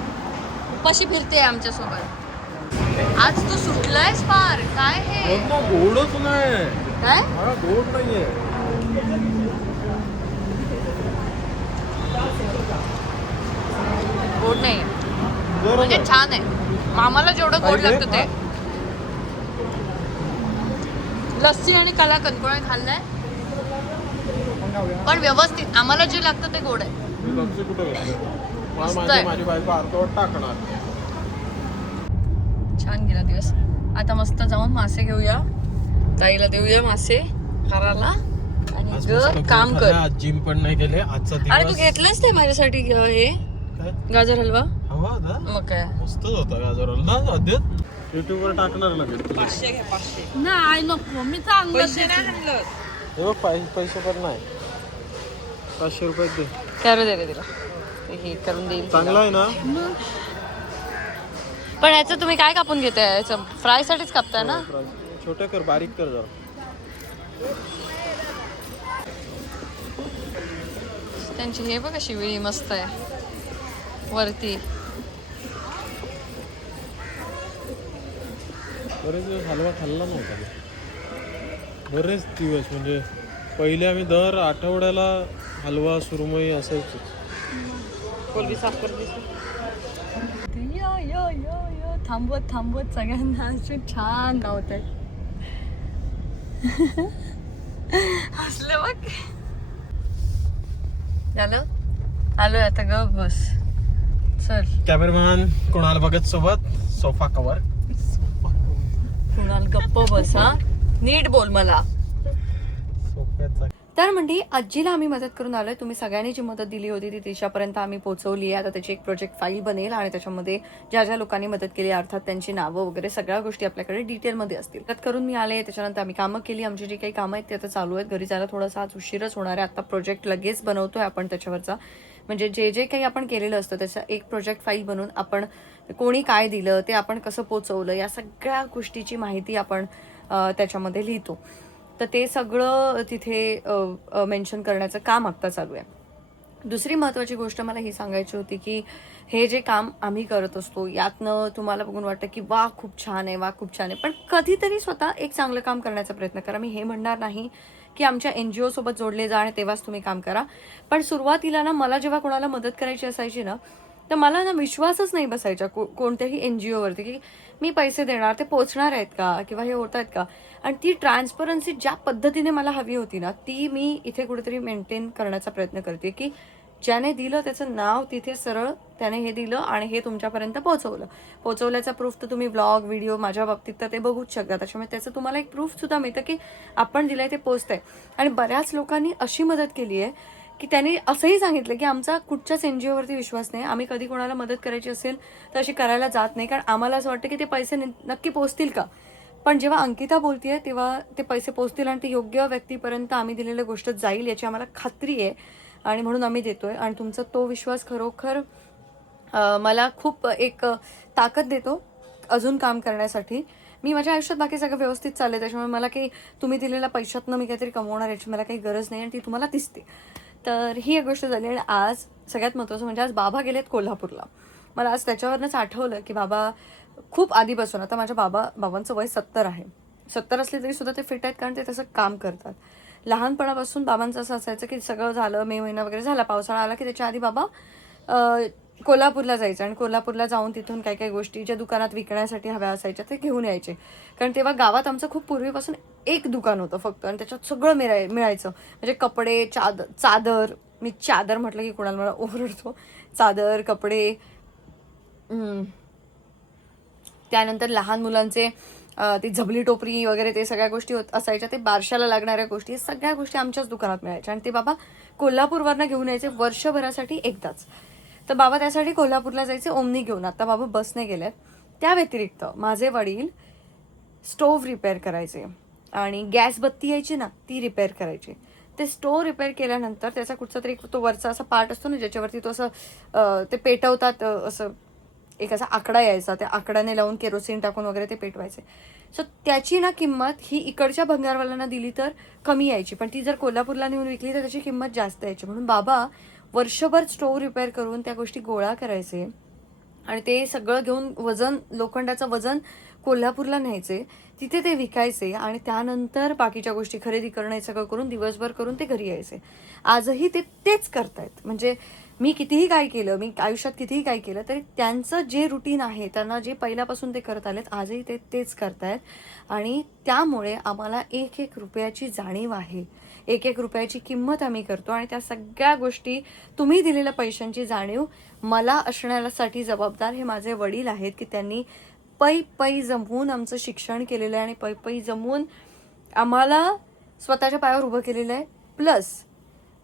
कशी फिरते आमच्यासोबत? आज तू सुटलायस पार. काय हे गोडच नाही, काय? मला गोड नाहीये. गोड नाही म्हणजे छान आहे. मामाला जेवढं गोड लागतं ते. लस्सी आणि कलाकंद कोणी खाल्लंय? पण व्यवस्थित आम्हाला जे लागतं ते गोड आहे. मी लक्ष कुठं घेतलं? मला मस्त आहे. माझी बायको अर्धवट टाकणार. छान गेला दिवस. आता मस्त जाऊन मासे घेऊया, ताईला देऊया मासे करायला आणि आज ग मस्त काम खाल्लं, कर. आज जिम पण नाही गेले आजचा अरे तू दिवस. घेतलंस ते माझ्यासाठी हे काय? गाजर हलवा? हो हवा होता. मग काय मस्तच होता गाजर ना अद्यात युट्यूब वर टाकणार लगेच तुला. नाही नको मी चांगलं हे बघ पैसे पण नाही. 500 रुपये दे. करू दे रे तिला हे करून देईल चांगला आहे ना. पण याचं तुम्ही काय कापून घेताय याचं फ्राय साठीच कापताय ना छोटे कर बारीक कर जरा. त्यांची हे बघा शिवळी मस्त आहे वरती बरेच दिवस हलवा खाल्ला नव्हता. बरेच दिवस म्हणजे पहिले आम्ही दर आठवड्याला हलवा सुरमई असायची. थांबवत सगळ्यांना छान लावत आहे हसलं बघ झालं आलोय आता ग बस चल. कॅमेरामॅन कोणाला बघत सोबत सोफा कवर. कुणाल गप्प बस हा नीट बोल मला. सोफ्याचा तर म्हणजे आजीला आम्ही मदत करून आलोय. तुम्ही सगळ्यांनी जी मदत दिली होती ती तिच्यापर्यंत आम्ही पोहोचवली आहे. आता त्याची एक प्रोजेक्ट फाईल बनेल आणि त्याच्यामध्ये ज्या ज्या लोकांनी मदत केली अर्थात त्यांची नावं वगैरे सगळ्या गोष्टी आपल्याकडे डिटेलमध्ये असतील. मदत करून मी आले. त्याच्यानंतर आम्ही कामं केली. आमची जी काही कामं आहेत ते आता चालू आहेत. घरी जायला थोडासा आज उशीरच होणार आहे. आता प्रोजेक्ट लगेच बनवतोय आपण त्याच्यावरचा. म्हणजे जे जे काही आपण केलेलं असतं त्याचा एक प्रोजेक्ट फाईल बनवून आपण कोणी काय दिलं ते आपण कसं पोचवलं या सगळ्या गोष्टीची माहिती आपण त्याच्यामध्ये लिहितो. तर ते सगळं तिथे मेन्शन करण्याचं काम आत्ता चालू आहे. दुसरी महत्त्वाची गोष्ट मला ही सांगायची होती की हे जे काम आम्ही करत असतो यातनं तुम्हाला बघून वाटतं की वा खूप छान आहे, वा खूप छान आहे. पण कधीतरी स्वतः एक चांगलं काम करण्याचा प्रयत्न करा. मी हे म्हणणार नाही की आमच्या NGO सोबत जोडले जा आणि तेव्हाच तुम्ही काम करा. पण सुरुवातीला ना मला जेव्हा कोणाला मदत करायची असायची ना तर मला ना विश्वासच नाही बसायचा कोणत्याही NGOवरती की मी पैसे देणार ते पोचणार आहेत का किंवा हे होत आहेत का. आणि ती ट्रान्सपरन्सी ज्या पद्धतीने मला हवी होती ना ती मी इथे कुठेतरी मेंटेन करण्याचा प्रयत्न करते की ज्याने दिलं त्याचं नाव तिथे सरळ त्याने हे दिलं आणि हे तुमच्यापर्यंत पोहोचवल्याचा प्रूफ तर तुम्ही व्लॉग व्हिडिओ माझ्या बाबतीत तर ते बघूच शकता. त्याच्यामुळे त्याचं तुम्हाला एक प्रूफ सुद्धा मिळतं की आपण दिलंय ते पोचतंय. आणि बऱ्याच लोकांनी अशी मदत केली आहे की त्यांनी असंही सांगितलं की आमचा कुठच्याच NGOवरती विश्वास नाही, आम्ही कधी कोणाला मदत करायची असेल तर अशी करायला जात नाही, कारण आम्हाला असं वाटतं की ते पैसे नक्की पोचतील का. पण जेव्हा अंकिता बोलतीये तेव्हा ते पैसे पोचतील आणि ते योग्य व्यक्तीपर्यंत आम्ही दिलेली गोष्ट जाईल याची आम्हाला खात्री आहे आणि म्हणून आम्ही देतोय. आणि तुमचा तो विश्वास खरोखर मला खूप एक ताकद देतो अजून काम करण्यासाठी. मी माझ्या आयुष्यात बाकी सगळं व्यवस्थित चाललंय त्याच्यामुळे मला काही तुम्ही दिलेल्या पैशातनं मी काहीतरी कमवणार याची मला काही गरज नाही आणि ती तुम्हाला दिसते. तर ही एक गोष्ट झाली. आणि आज सगळ्यात महत्त्वाचं म्हणजे आज बाबा गेलेत कोल्हापूरला. मला आज त्याच्यावरनंच आठवलं की बाबा खूप आधीपासून आता माझ्या बाबांचं वय 70 आहे. 70 असले तरी सुद्धा ते फिट आहेत कारण ते तसं काम करतात. लहानपणापासून बाबांचं असं असायचं की सगळं झालं मे महिना वगैरे झाला पावसाळा आला की त्याच्या आधी बाबा कोल्हापूरला जायचं आणि कोल्हापूरला जाऊन तिथून काही काही गोष्टी ज्या दुकानात विकण्यासाठी हव्या असायच्या ते घेऊन यायचे. कारण तेव्हा गावात आमचं खूप पूर्वीपासून एक दुकान होतं फक्त आणि त्याच्यात सगळं मिळायचं. म्हणजे कपडे चादर मी चादर म्हटलं की कोणाला मला ओरडतो. चादर कपडे त्यानंतर लहान मुलांचे ती झबली टोपरी वगैरे ते सगळ्या गोष्टी असायच्या. ते बारशाला लागणाऱ्या गोष्टी सगळ्या गोष्टी आमच्याच दुकानात मिळायच्या आणि ते बाबा कोल्हापूरवरनं घेऊन यायचे वर्षभरासाठी एकदाच. तर बाबा त्यासाठी कोल्हापूरला जायचे ओमनी घेऊन. आता बाबा बसने गेले. त्या व्यतिरिक्त माझे वडील स्टोव्ह रिपेअर करायचे आणि गॅस बत्ती यायची ना ती रिपेअर करायची. ते स्टोव्ह रिपेअर केल्यानंतर त्याचा कुठचा तरी तो वरचा असा पार्ट असतो ना ज्याच्यावरती तो असं ते पेटवतात असं एक असा आकडा यायचा त्या आकड्याने लावून केरोसिन टाकून वगैरे ते पेटवायचे. सो त्याची ना किंमत ही इकडच्या भंगारवाल्यांना दिली तर कमी यायची पण ती जर कोल्हापूरला नेऊन विकली तर त्याची किंमत जास्त यायची. म्हणून बाबा वर्षभर स्टोव्ह रिपेअर करून त्या गोष्टी गोळा करायचे आणि ते सगळं घेऊन वजन लोखंडाचं वजन कोल्हापूरला न्यायचे. तिथे ते विकायचे आणि त्यानंतर बाकीच्या गोष्टी खरेदी करणं हे सगळं करून दिवसभर करून ते घरी यायचे. आजही ते तेच करतायत. म्हणजे मी कितीही काय केलं मी आयुष्यात कितीही काय केलं तरी त्यांचं जे रुटीन आहे त्यांना जे पहिल्यापासून ते करत आलेत आजही ते तेच करतायत. आणि त्यामुळे आम्हाला एक एक रुपयाची जाणीव आहे. एक एक रुपयाची किंमत आम्ही करतो आणि त्या सगळ्या गोष्टी तुम्ही दिलेल्या पैशांची जाणीव मला असण्यासाठी जबाबदार हे माझे वडील आहेत की त्यांनी पै जमवून आमचं शिक्षण केलेलं आहे आणि पै जमवून आम्हाला स्वतःच्या पायावर उभं केलेलं आहे. प्लस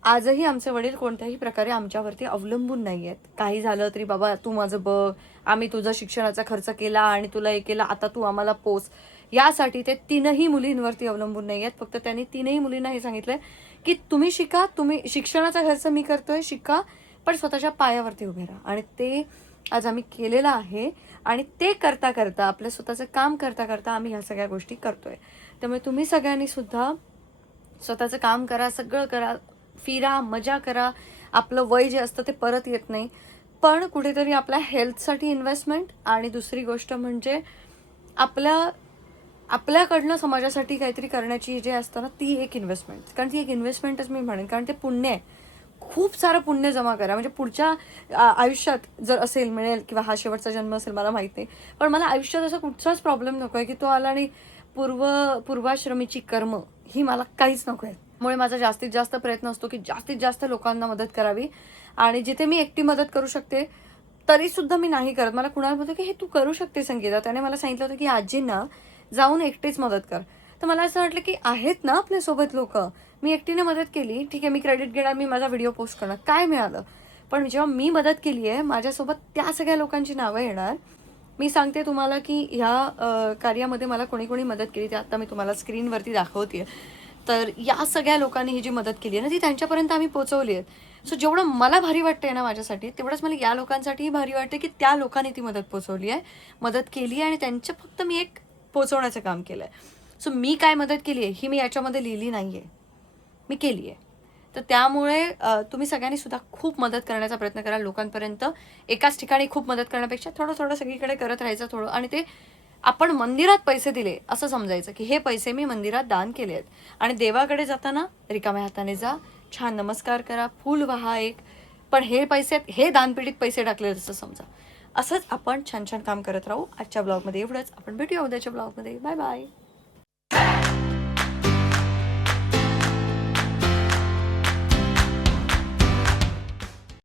आजही आमचे वडील कोणत्याही प्रकारे आमच्यावरती अवलंबून नाही आहेत. काही झालं तरी बाबा तू माझं बघ, आम्ही तुझा शिक्षणाचा खर्च केला आणि तुला हे केला, आता तू आम्हाला पोस. यासाठी ते 3ही मुलींवरती अवलंबून नाही आहेत. फक्त त्यांनी 3ही मुलींना हे सांगितलंय की तुम्ही शिका, तुम्ही शिक्षणाचा खर्च मी करतोय, शिका, पण स्वतःच्या पायावरती उभे राहा. आणि ते आज आम्ही केलेलं आहे. आणि ते करता करता, आपलं स्वतःचं काम करता करता आम्ही ह्या सगळ्या गोष्टी करतोय. त्यामुळे तुम्ही सगळ्यांनी सुद्धा स्वतःचं काम करा, सगळं करा, फिरा, मजा करा. आपलं वय जे असतं ते परत येत नाही, पण कुठेतरी आपल्या हेल्थसाठी इन्व्हेस्टमेंट, आणि दुसरी गोष्ट म्हणजे आपल्याकडनं समाजासाठी काहीतरी करण्याची जे असतं ना, ती एक इन्व्हेस्टमेंट. कारण ती एक इन्व्हेस्टमेंटच मी म्हणेन, कारण ते पुण्य आहे. खूप सारं पुण्य जमा करा. म्हणजे पुढच्या आयुष्यात जर असेल, मिळेल, किंवा हा शेवटचा जन्म असेल मला माहिती नाही, पण मला आयुष्यात असा कुठचाच प्रॉब्लेम नको आहे की तो आला आणि पूर्वाश्रमीची कर्म ही मला काहीच नको आहे. त्यामुळे माझा जास्तीत जास्त प्रयत्न असतो की जास्तीत जास्त लोकांना मदत करावी. आणि जिथे मी एकटी मदत करू शकते तरी सुद्धा मी नाही करत. मला कुणाला बोलतो की हे तू करू शकते संगीता, त्याने मला सांगितलं होतं की आजींना जाऊन एकटीच मदत कर. तर मला असं वाटलं की आहेत ना आपल्यासोबत लोक, मी एकटीने मदत केली, ठीक आहे, मी क्रेडिट घेणार, मी माझा व्हिडिओ पोस्ट करणार, काय मिळालं. पण जेव्हा मी मदत केली आहे, माझ्यासोबत त्या सगळ्या लोकांची नावं येणार. मी सांगते तुम्हाला की ह्या कार्यामध्ये मला कोणी कोणी मदत केली ते आता मी तुम्हाला स्क्रीनवरती दाखवते. तर या सगळ्या लोकांनी ही जी मदत केली आहे ना, ती त्यांच्यापर्यंत आम्ही पोहोचवली आहे. सो जेवढं मला भारी वाटतंय ना माझ्यासाठी, तेवढंच मला या लोकांसाठीही भारी वाटते की त्या लोकांनी ती मदत पोहोचवली आहे, मदत केली आहे, आणि त्यांच्या फक्त मी एक पोहोचवण्याचं काम केलं आहे. सो मी काय मदत केली आहे ही मी याच्यामध्ये लिहिली नाही आहे, मी केली आहे. तर त्यामुळे तुम्ही सगळ्यांनी सुद्धा खूप मदत करण्याचा प्रयत्न करा लोकांपर्यंत. एकाच ठिकाणी खूप मदत करण्यापेक्षा थोडं थोडं सगळीकडे करत राहायचं थोडं. आणि ते आपण मंदिरात पैसे दिले असं समजायचं की हे पैसे मी मंदिरात दान केले आहेत. आणि देवाकडे जाताना रिकाम्या हाताने जा, छान नमस्कार करा, फूल वाहा एक, पण हे पैसे, हे दानपेटीत पैसे टाकले असं समजा. असंच आपण छान छान काम करत राहू. आजच्या ब्लॉगमध्ये एवढंच. आपण भेटूया उद्याच्या ब्लॉगमध्ये. Bye bye.